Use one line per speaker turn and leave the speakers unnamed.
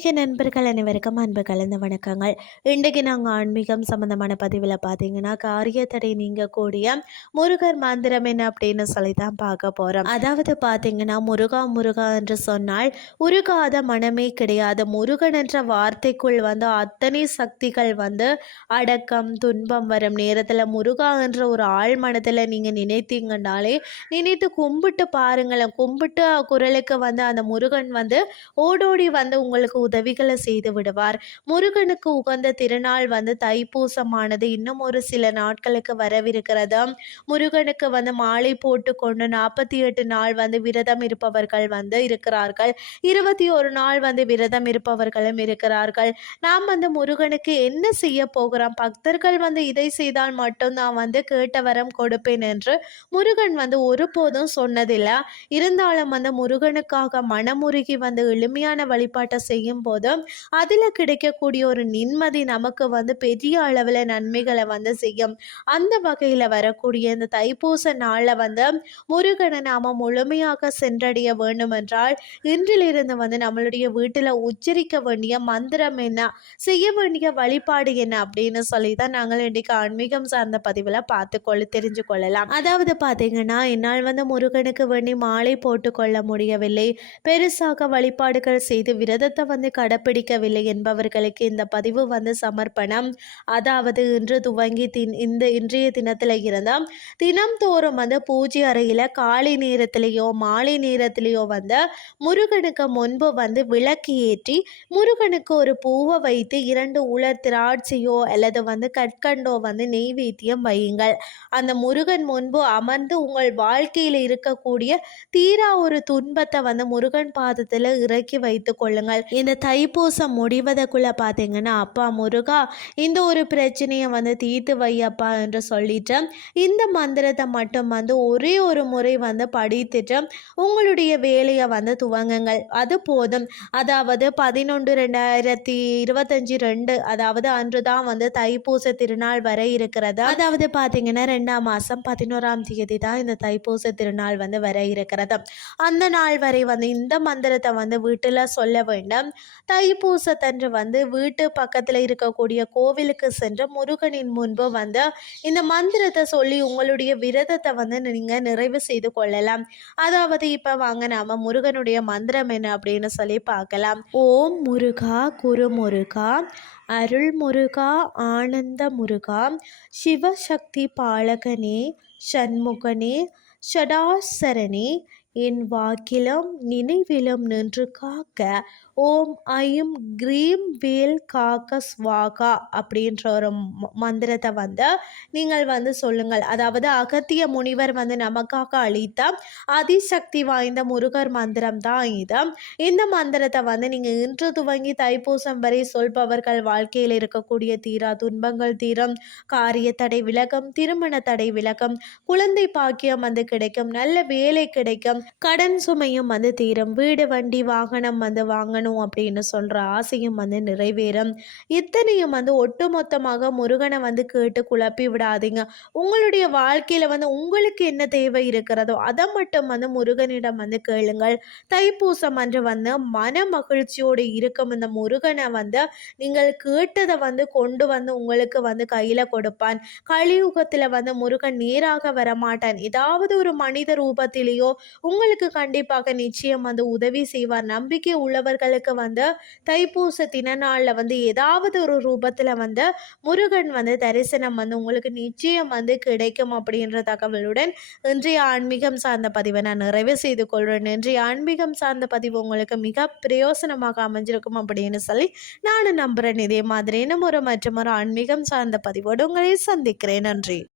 ஆன்மீக நண்பர்கள் அனைவருக்கும் அன்பு கலந்த வணக்கங்கள். இன்றைக்கு நாங்கள் ஆன்மீகம் சம்மந்தமான பதிவில் பார்த்தீங்கன்னா காரிய தடை நீங்கக்கூடிய முருகர் மந்திரம் என்ன அப்படின்னு சொல்லி தான் பார்க்க போகிறோம் அதாவது பார்த்தீங்கன்னா முருகா முருகா என்று சொன்னால் உருகாத மனமே கிடையாது. முருகன் என்ற வார்த்தைக்குள் வந்து அத்தனை சக்திகள் வந்து அடக்கம் துன்பம் வரும். நேரத்தில் முருகா என்ற ஒரு ஆள் மனதில் நீங்கள் நினைத்தீங்கன்னாலே நினைத்து கும்பிட்டு பாருங்களேன். கும்பிட்டு குரலுக்கு வந்து அந்த முருகன் வந்து ஓடோடி வந்து உங்களுக்கு உதவிகளை செய்து விடுவார். முருகனுக்கு உகந்த திருநாள் வந்து தைப்பூசமானது. இன்னும் ஒரு சில நாட்களுக்கு வரவிருக்கிறது. முருகனுக்கு வந்து மாலை போட்டு கொண்டு நாற்பத்தி எட்டு நாள் வந்து விரதம் இருப்பவர்கள் வந்து இருக்கிறார்கள். இருபத்தி ஒரு நாள் வந்து விரதம் இருப்பவர்களும் இருக்கிறார்கள். நாம் வந்து முருகனுக்கு என்ன செய்ய போகிறோம்? பக்தர்கள் வந்து இதை செய்தால் மட்டும் நான் வந்து கேட்ட வரம் கொடுப்பேன் என்று முருகன் வந்து ஒருபோதும் சொன்னதில்லை. இருந்தாலும் வந்து முருகனுக்காக மனமுருகி வந்து எளிமையான வழிபாட்டை செய்யும் போது அதில் கிடைக்கக்கூடிய ஒரு நிம்மதி நமக்கு வந்து பெரிய அளவில் நன்மைகளை வந்து செய்யும். அந்த வகையில் வரக்கூடிய இந்த தைப்பூச நாளில் வந்து முருகனை நாம் முழுமையாக சென்றடைய வேண்டும் என்றால் இன்றிலிருந்து வந்து நம்மளுடைய வீட்டில் உச்சரிக்க வேண்டிய மந்திரம் என்ன செய்ய வேண்டிய வழிபாடு என்ன அப்படின்னு சொல்லி தான் நாங்கள் இன்றைக்கு ஆன்மீகம் சார்ந்த பதிவில் பார்த்து கொள்ள தெரிஞ்சு கொள்ளலாம். அதாவது பார்த்தீங்கன்னா என்னால் வந்து முருகனுக்கு வேண்டி மாலை போட்டுக்கொள்ள முடியவில்லை. பெருசாக வழிபாடுகள் செய்து விரதத்தை வந்து கடைப்பிடிக்கவில்லை என்பவர்களுக்கு இந்த பதிவு வந்து சமர்ப்பணம். அதாவது இன்று துவங்கி தின் இந்த இன்றைய தினத்தில் இருந்தால் தினம்தோறும் வந்து பூஜை அறையில் காலை நேரத்திலேயோ மாலை நேரத்திலேயோ வந்து முருகனுக்கு முன்பு வந்து விளக்கு ஏற்றி முருகனுக்கு ஒரு பூவை வைத்து இரண்டு உலர் திராட்சையோ அல்லது வந்து கற்கண்டோ வந்து நெய்வேத்தியம் வையுங்கள். அந்த முருகன் முன்பு அமர்ந்து உங்கள் வாழ்க்கையில் இருக்கக்கூடிய தீரா ஒரு துன்பத்தை வந்து முருகன் பாதத்தில் இறக்கி வைத்து கொள்ளுங்கள். இந்த தைப்பூசம் முடிவதற்குள்ளே பார்த்தீங்கன்னா அப்பா முருகா இந்த ஒரு பிரச்சனையை வந்து தீர்த்து வையப்பா என்று சொல்லிட்டு இந்த மந்திரத்தை மட்டும் வந்து ஒரே ஒரு முறை வந்து படித்துட்டு உங்களுடைய வேலையை வந்து துவங்குங்கள். அது போதும். அதாவது பதினொன்று ரெண்டாயிரத்தி இருபத்தஞ்சி ரெண்டு அதாவது அன்று தான் வந்து தைப்பூச திருநாள் வரை இருக்கிறது. அதாவது பார்த்தீங்கன்னா ரெண்டாம் மாதம் பதினோராம் தேதி தான் இந்த தைப்பூச திருநாள் வந்து வர இருக்கிறது. அந்த நாள் வரை வந்து இந்த மந்திரத்தை வந்து வீட்டில் சொல்ல வேண்டும். தைப்பூசத்தன்று வந்து வீட்டு பக்கத்தில் இருக்கக்கூடிய கோவிலுக்கு சென்று முருகனின் முன்பு வந்து இந்த மந்திரத்தை சொல்லி உங்களுடைய விரதத்தை வந்து நீங்கள் நிறைவு செய்து கொள்ளலாம். அதாவது இப்போ வாங்க நாம முருகனுடைய மந்திரம் என்ன அப்படின்னு சொல்லி பார்க்கலாம். ஓம் முருகா குரு முருகா அருள் முருகா ஆனந்த முருகா சிவசக்தி பாலகனே சண்முகனே சடாசரணி என் வாக்கிலும் நினைவிலும் நின்று காக்க ஓம் ஐம் க்ரீம் வேல் காக்க ஸ்வாகா அப்படின்ற ஒரு மந்திரத்தை வந்து நீங்கள் வந்து சொல்லுங்கள். அதாவது அகத்திய முனிவர் வந்து நமக்காக அளித்த அதிசக்தி வாய்ந்த முருகர் மந்திரம் தான் இது. இந்த மந்திரத்தை வந்து நீங்கள் இன்று துவங்கி தைப்பூசம் வரை சொல்பவர்கள் வாழ்க்கையில் இருக்கக்கூடிய தீரா துன்பங்கள் தீரம் காரிய தடை விலகம் திருமண தடை விலகம் குழந்தை பாக்கியம் வந்து கிடைக்கும் நல்ல வேலை கிடைக்கும் கடன் சுமையும் வந்து தீரும். வீடு வண்டி வாகனம் வந்து வாங்கணும் அப்படின்னு சொல்கிற ஆசையும் வந்து நிறைவேறும். இத்தனையும் வந்து ஒட்டுமொத்தமாக முருகனை வந்து கேட்டு குழப்பி விடாதீங்க. உங்களுடைய வாழ்க்கையில் வந்து உங்களுக்கு என்ன தேவை இருக்கிறதோ அதை மட்டும் வந்து முருகனிடம் வந்து கேளுங்கள். தைப்பூசம் அன்று வந்து மன மகிழ்ச்சியோடு இருக்கும் இந்த முருகனை வந்து நீங்கள் கேட்டதை வந்து கொண்டு வந்து உங்களுக்கு வந்து கையில் கொடுப்பான். கலியுகத்தில் வந்து முருகன் நேராக வரமாட்டான். ஏதாவது ஒரு மனித ரூபத்திலேயோ உங்களுக்கு கண்டிப்பாக நிச்சயம் வந்து உதவி செய்வார். நம்பிக்கை உள்ளவர்களுக்கு வந்து தைப்பூச தினநாளில் வந்து ஏதாவது ஒரு ரூபத்தில் வந்து முருகன் வந்து தரிசனம் வந்து உங்களுக்கு நிச்சயம் வந்து கிடைக்கும் அப்படின்ற தகவலுடன் இன்றைய ஆன்மீகம் சார்ந்த பதிவை நான் நிறைவு செய்து கொள்கிறேன் இன்றைய ஆன்மீகம் சார்ந்த பதிவு உங்களுக்கு மிக பிரயோசனமாக அமைஞ்சிருக்கும் அப்படின்னு சொல்லி நானும் நம்புகிறேன் இதே மாதிரி இன்னும் ஒரு மற்றும் ஒரு ஆன்மீகம் சார்ந்த பதிவோடு உங்களை சந்திக்கிறேன். நன்றி.